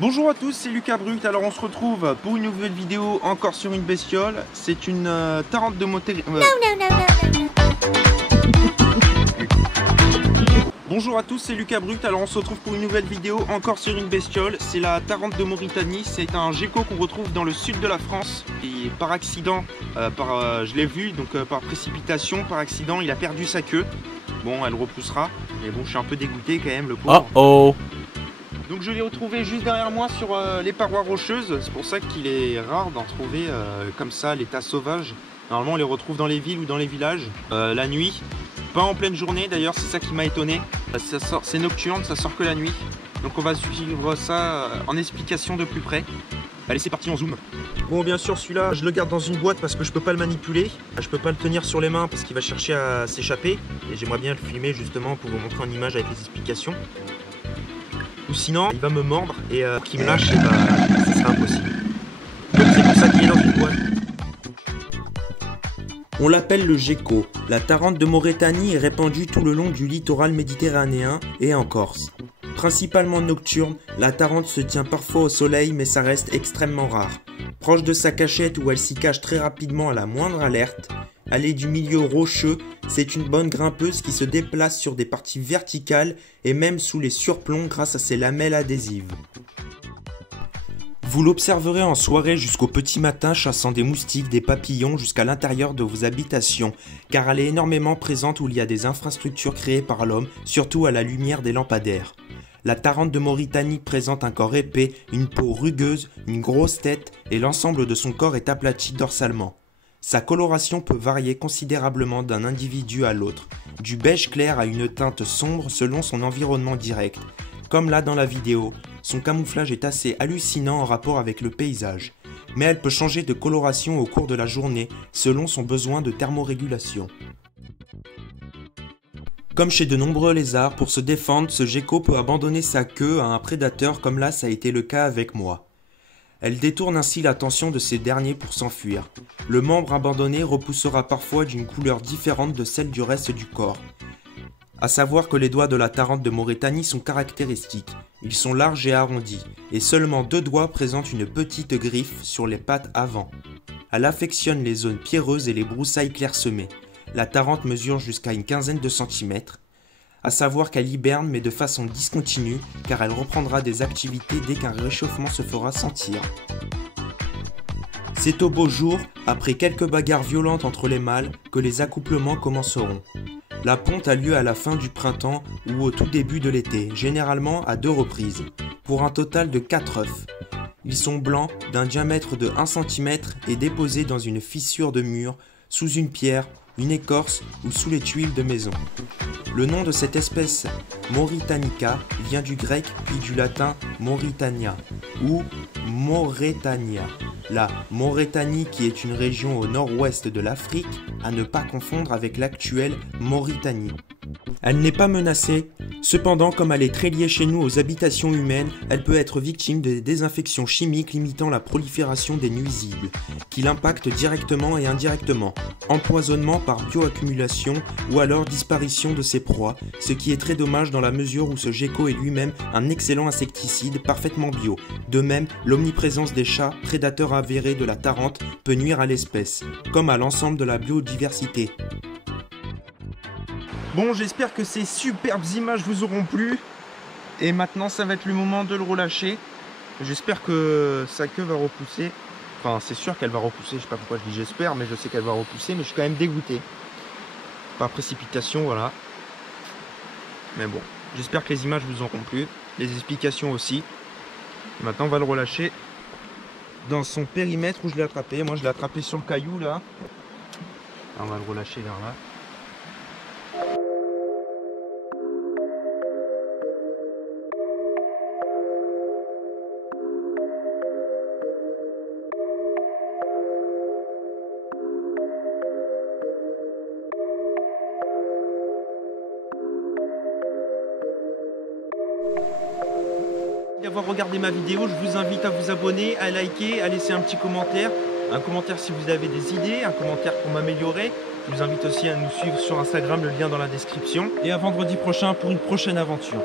Bonjour à tous, c'est Lucas Brut. Alors on se retrouve pour une nouvelle vidéo encore sur une bestiole. C'est une Tarente de Montérégie. Bonjour à tous, c'est Lucas Brut. Alors on se retrouve pour une nouvelle vidéo encore sur une bestiole. C'est la Tarente de Mauritanie. C'est un gecko qu'on retrouve dans le sud de la France. Et par accident, je l'ai vu, donc par précipitation, par accident, il a perdu sa queue. Bon, elle repoussera. Mais bon, je suis un peu dégoûté quand même, le pauvre. Oh oh. Donc je l'ai retrouvé juste derrière moi sur les parois rocheuses. C'est pour ça qu'il est rare d'en trouver comme ça, l'état sauvage. Normalement on les retrouve dans les villes ou dans les villages, la nuit. Pas en pleine journée d'ailleurs, c'est ça qui m'a étonné. C'est nocturne, ça sort que la nuit. Donc on va suivre ça en explication de plus près. Allez, c'est parti, on zoom. Bon, bien sûr, celui-là, je le garde dans une boîte parce que je peux pas le manipuler. Je peux pas le tenir sur les mains parce qu'il va chercher à s'échapper. Et j'aimerais bien le filmer justement pour vous montrer en image avec les explications. Ou sinon, il va me mordre et pour qu'il me lâche, ça sera impossible. Donc c'est pour ça qu'il est dans une boîte. On l'appelle le gecko. La Tarente de Mauritanie est répandue tout le long du littoral méditerranéen et en Corse. Principalement nocturne, la Tarente se tient parfois au soleil mais ça reste extrêmement rare. Proche de sa cachette où elle s'y cache très rapidement à la moindre alerte, elle est du milieu rocheux, c'est une bonne grimpeuse qui se déplace sur des parties verticales et même sous les surplombs grâce à ses lamelles adhésives. Vous l'observerez en soirée jusqu'au petit matin chassant des moustiques, des papillons jusqu'à l'intérieur de vos habitations, car elle est énormément présente où il y a des infrastructures créées par l'homme, surtout à la lumière des lampadaires. La Tarente de Mauritanie présente un corps épais, une peau rugueuse, une grosse tête et l'ensemble de son corps est aplati dorsalement. Sa coloration peut varier considérablement d'un individu à l'autre, du beige clair à une teinte sombre selon son environnement direct. Comme là dans la vidéo, son camouflage est assez hallucinant en rapport avec le paysage, mais elle peut changer de coloration au cours de la journée selon son besoin de thermorégulation. Comme chez de nombreux lézards, pour se défendre, ce gecko peut abandonner sa queue à un prédateur comme là ça a été le cas avec moi. Elle détourne ainsi l'attention de ces derniers pour s'enfuir. Le membre abandonné repoussera parfois d'une couleur différente de celle du reste du corps. A savoir que les doigts de la Tarente de Mauritanie sont caractéristiques. Ils sont larges et arrondis, et seulement 2 doigts présentent une petite griffe sur les pattes avant. Elle affectionne les zones pierreuses et les broussailles clairsemées. La Tarente mesure jusqu'à une quinzaine de centimètres. A savoir qu'elle hiberne mais de façon discontinue car elle reprendra des activités dès qu'un réchauffement se fera sentir. C'est au beau jour, après quelques bagarres violentes entre les mâles, que les accouplements commenceront. La ponte a lieu à la fin du printemps ou au tout début de l'été, généralement à 2 reprises, pour un total de 4 œufs. Ils sont blancs, d'un diamètre de 1 cm et déposés dans une fissure de mur, sous une pierre, une écorce ou sous les tuiles de maison. Le nom de cette espèce, Mauritanica, vient du grec puis du latin Mauritania ou Mauretania. La Mauritanie qui est une région au nord-ouest de l'Afrique, à ne pas confondre avec l'actuelle Mauritanie. Elle n'est pas menacée, cependant comme elle est très liée chez nous aux habitations humaines, elle peut être victime de désinfections chimiques limitant la prolifération des nuisibles, qui l'impactent directement et indirectement, empoisonnement par bioaccumulation ou alors disparition de ses proies, ce qui est très dommage dans la mesure où ce gecko est lui-même un excellent insecticide parfaitement bio. De même, l'omniprésence des chats, prédateurs avérés de la Tarente, peut nuire à l'espèce, comme à l'ensemble de la biodiversité. Bon, j'espère que ces superbes images vous auront plu. Et maintenant, ça va être le moment de le relâcher. J'espère que sa queue va repousser. Enfin, c'est sûr qu'elle va repousser. Je sais pas pourquoi je dis j'espère, mais je sais qu'elle va repousser. Mais je suis quand même dégoûté. Par précipitation, voilà. Mais bon, j'espère que les images vous auront plu. Les explications aussi. Maintenant, on va le relâcher dans son périmètre où je l'ai attrapé. Moi je l'ai attrapé sur le caillou là. On va le relâcher vers là. D'avoir regardé ma vidéo, je vous invite à vous abonner, à liker, à laisser un petit commentaire. Un commentaire si vous avez des idées, un commentaire pour m'améliorer. Je vous invite aussi à nous suivre sur Instagram, le lien dans la description. Et à vendredi prochain pour une prochaine aventure.